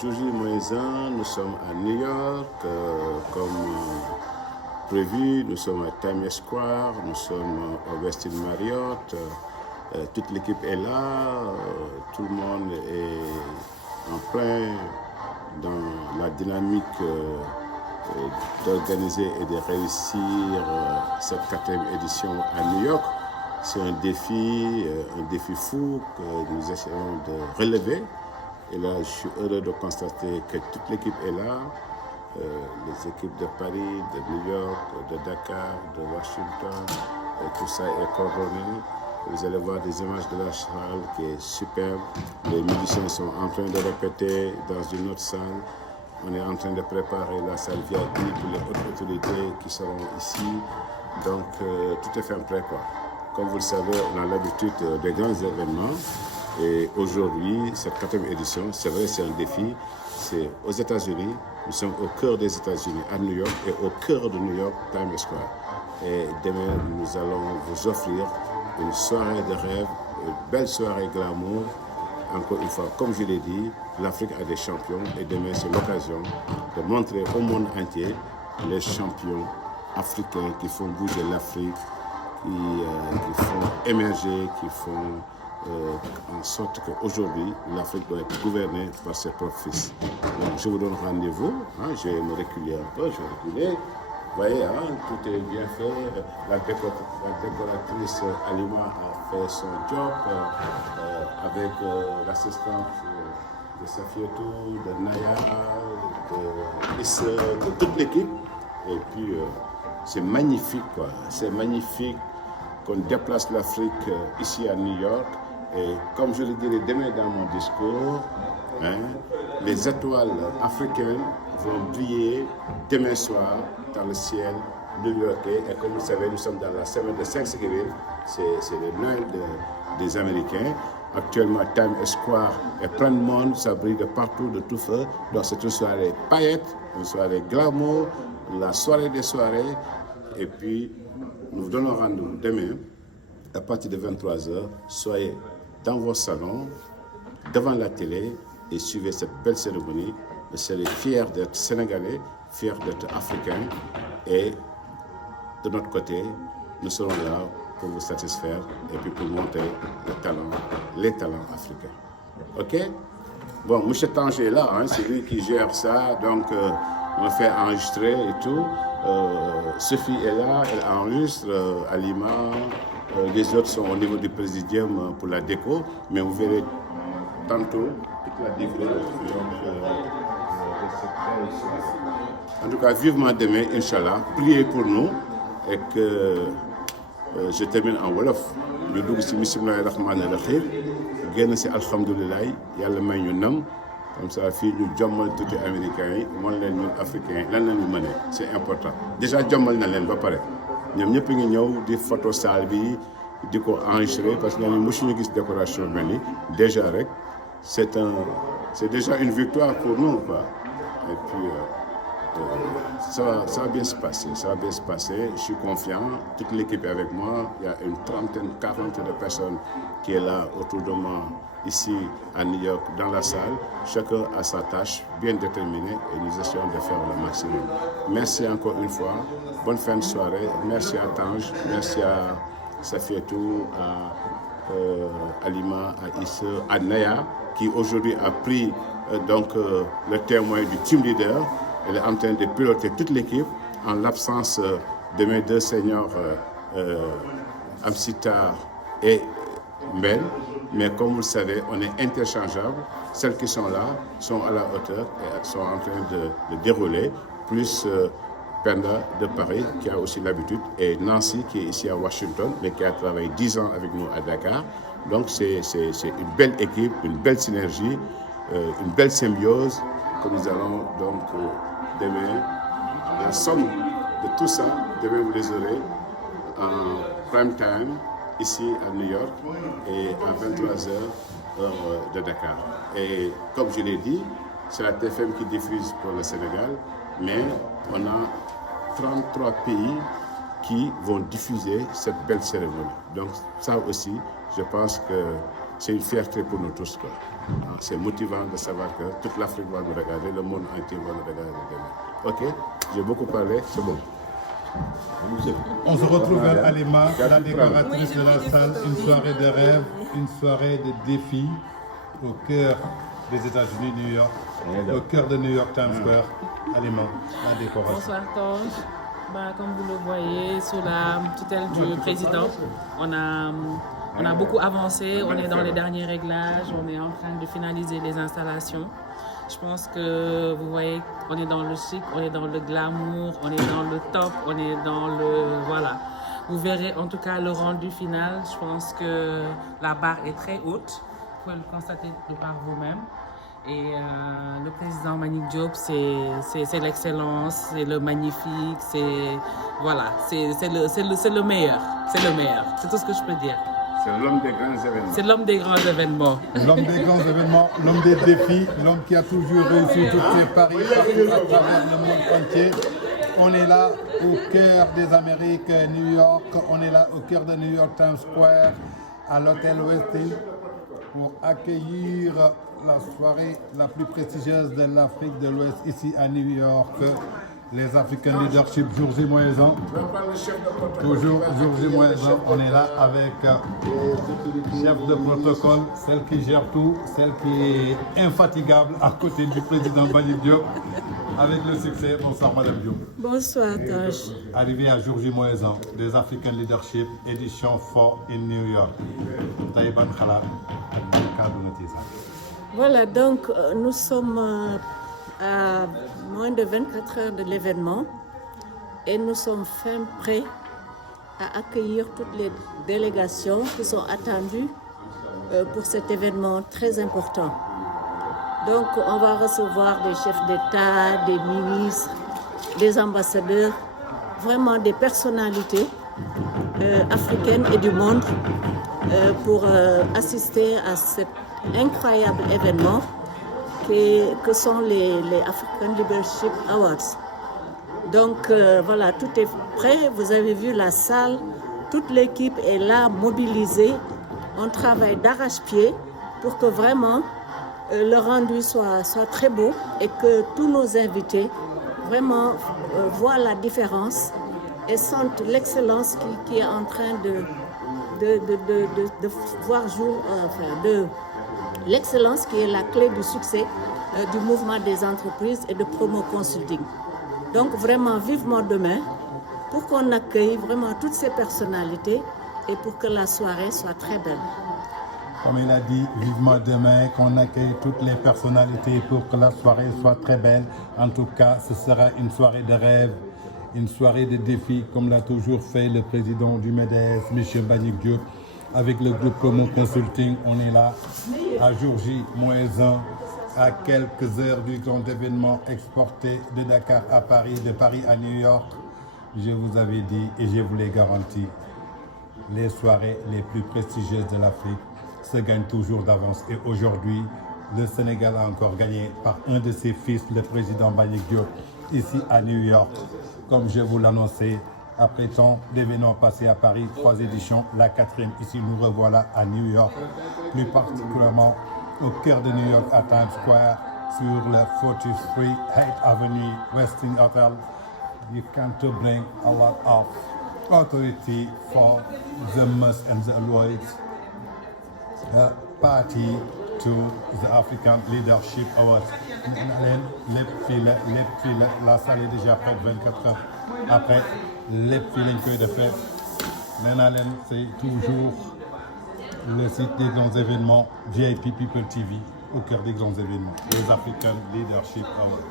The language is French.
Joji Moïsin, nous sommes à New York, comme prévu, nous sommes à Times Square, nous sommes au Westin Marriott, toute l'équipe est là, tout le monde est en plein dans la dynamique d'organiser et de réussir cette 4e édition à New York. C'est un défi fou que nous essayons de relever. Et là, je suis heureux de constater que toute l'équipe est là, les équipes de Paris, de New York, de Dakar, de Washington, et tout ça est coordonné. Vous allez voir des images de la salle qui est superbe. Les musiciens sont en train de répéter dans une autre salle. On est en train de préparer la salle VIP pour les autres autorités qui seront ici. Donc, tout est fait prêt, quoi. Comme vous le savez, on a l'habitude des grands événements. Et aujourd'hui, cette 4e édition, c'est vrai, c'est un défi. C'est aux États-Unis. Nous sommes au cœur des États-Unis, à New York, et au cœur de New York, Times Square. Et demain, nous allons vous offrir une soirée de rêve, une belle soirée glamour. Encore une fois, comme je l'ai dit, l'Afrique a des champions. Et demain, c'est l'occasion de montrer au monde entier les champions africains qui font bouger l'Afrique, qui font émerger, qui font en sorte qu'aujourd'hui, l'Afrique doit être gouvernée par ses propres fils. Donc, je vous donne rendez-vous. Je vais me reculer un peu, je vais reculer. Vous voyez, tout est bien fait. La décoratrice Alima a fait son job avec l'assistante de Safietou, de Naya, de Issa, de toute l'équipe. Et puis, c'est magnifique, quoi. C'est magnifique qu'on déplace l'Afrique ici à New York. Et comme je le dirai demain dans mon discours, les étoiles africaines vont briller demain soir dans le ciel new-yorkais. Et comme vous le savez, nous sommes dans la semaine de Thanksgiving, c'est le Noël des Américains. Actuellement, Times Square est plein de monde, ça brille de partout, de tout feu. Donc c'est une soirée paillette, une soirée glamour, la soirée des soirées. Et puis, nous vous donnons rendez-vous demain, à partir de 23h. Soyez dans vos salons, devant la télé, et suivez cette belle cérémonie. Vous serez fiers d'être Sénégalais, fiers d'être Africains. Et de notre côté, nous serons là pour vous satisfaire et puis pour montrer les talents africains. OK? Bon, M. Tanger est là, c'est lui qui gère ça, donc on me fait enregistrer et tout. Sophie est là, elle enregistre, Alima, les autres sont au niveau du présidium pour la déco, mais vous verrez tantôt toute la différence. En tout cas, vivement demain, Inch'Allah, priez pour nous et que je termine en Wolof. Ñu dugg ci bismillahi rahmani rahim génn ci alhamdulilah yàlla may ñu nam comme ça fii ñu jommal tuuti américains yi wan leen ñun africains lan la ñu mënee c'est important déjà jommal na leen ba pare ñoom ñëpp ngi ñëw di photo salle bi di ko enregistrer parce que ñooñu mësuñu gis décoration mel ni déjà rek c'est déjà une victoire pour nous, quoi. Et puis ça va bien se passer, je suis confiant, toute l'équipe est avec moi, il y a une trentaine, 40 de personnes qui est là autour de moi, ici à New York, dans la salle, chacun a sa tâche bien déterminée et nous essayons de faire le maximum. Merci encore une fois, bonne fin de soirée, merci à Tange, merci à Safietou, à Alima, à Issa, à Naya, qui aujourd'hui a pris le témoin du team leader. Elle est en train de piloter toute l'équipe en l'absence de mes deux seniors, Amsita et Mbel. Mais comme vous le savez, on est interchangeables. Celles qui sont là sont à la hauteur et sont en train de dérouler. Plus Penda de Paris, qui a aussi l'habitude, et Nancy, qui est ici à Washington, mais qui a travaillé 10 ans avec nous à Dakar. Donc c'est une belle équipe, une belle synergie, une belle symbiose que nous allons donc demain. La somme de tout ça, demain vous les aurez en prime time, ici à New York, et à 23h, heure de Dakar. Et comme je l'ai dit, c'est la TFM qui diffuse pour le Sénégal, mais on a 33 pays qui vont diffuser cette belle cérémonie. Donc ça aussi, je pense que c'est une fierté pour nous tous, quoi. C'est motivant de savoir que toute l'Afrique va nous regarder, le monde entier va nous regarder demain. Ok, j'ai beaucoup parlé, c'est bon. On se retrouve à l'EMA, la décoratrice de la salle, une soirée de rêve, une soirée de défi au cœur des États-Unis, New York, au cœur de New York Times Square, à l'EMA, la décoration. Bonsoir Tange. Comme vous le voyez, sous la tutelle du président, on a beaucoup avancé, on est dans les derniers réglages, on est en train de finaliser les installations. Je pense que vous voyez, on est dans le chic, on est dans le glamour, on est dans le top, on est dans le... Voilà. Vous verrez en tout cas le rendu final. Je pense que la barre est très haute. Vous pouvez le constater de par vous-même. Et le président Mbagnick Diop, c'est l'excellence, c'est le magnifique, c'est... Voilà, c'est le meilleur. C'est le meilleur. C'est tout ce que je peux dire. C'est l'homme des grands événements. C'est l'homme des grands événements. L'homme des grands événements, l'homme des défis, l'homme qui a toujours réussi tous ses paris partout à travers le monde entier. On est là au cœur des Amériques, New York. On est là au cœur de New York Times Square, à l'hôtel Westin, pour accueillir la soirée la plus prestigieuse de l'Afrique de l'Ouest, ici à New York. Les African Leadership, jour J moins 1. Toujours jour J moins 1, on est là avec chef de protocole, celle qui gère tout, celle qui est infatigable à côté du président Mbagnick Diop, avec le succès. Bonsoir Madame Diop. Bonsoir Taj. Arrivé à jour J moins 1 des African Leadership, édition 4 in New York. Taïban Khala, Voilà, donc nous sommes à moins de 24 heures de l'événement et nous sommes fin prêts à accueillir toutes les délégations qui sont attendues pour cet événement très important. Donc on va recevoir des chefs d'État, des ministres, des ambassadeurs, vraiment des personnalités africaines et du monde pour assister à cet incroyable événement que sont les African Leadership Awards. Donc voilà, tout est prêt. Vous avez vu la salle, toute l'équipe est là, mobilisée. On travaille d'arrache-pied pour que vraiment le rendu soit très beau et que tous nos invités vraiment voient la différence et sentent l'excellence qui est en train de voir jour, de l'excellence qui est la clé du succès du mouvement des entreprises et de Promo Consulting. Donc vraiment vivement demain pour qu'on accueille vraiment toutes ces personnalités et pour que la soirée soit très belle. Comme il a dit, vivement demain qu'on accueille toutes les personnalités pour que la soirée soit très belle. En tout cas, ce sera une soirée de rêve, une soirée de défi, comme l'a toujours fait le président du MEDES, M. Mbagnick Diop. Avec le groupe Promo Consulting, on est là à jour J-1, à quelques heures du grand événement exporté de Dakar à Paris, de Paris à New York. Je vous avais dit et je vous l'ai garanti, les soirées les plus prestigieuses de l'Afrique se gagnent toujours d'avance. Et aujourd'hui, le Sénégal a encore gagné par un de ses fils, le président Mbagnick Diop, ici à New York. Comme je vous l'annonçais, après tant d'événements passés à Paris, 3 éditions, la 4e ici, nous revoilà à New York, plus particulièrement au cœur de New York, à Times Square, sur le 43 Haight Avenue, Westin Hotel. You can to bring a lot of authority for the Mus and the Lloyds party to the African Leadership Awards. La salle est déjà prête 24 heures après. Les films que de faire. C'est toujours le site des grands événements, VIP People TV, au cœur des grands événements, les African Leadership Awards.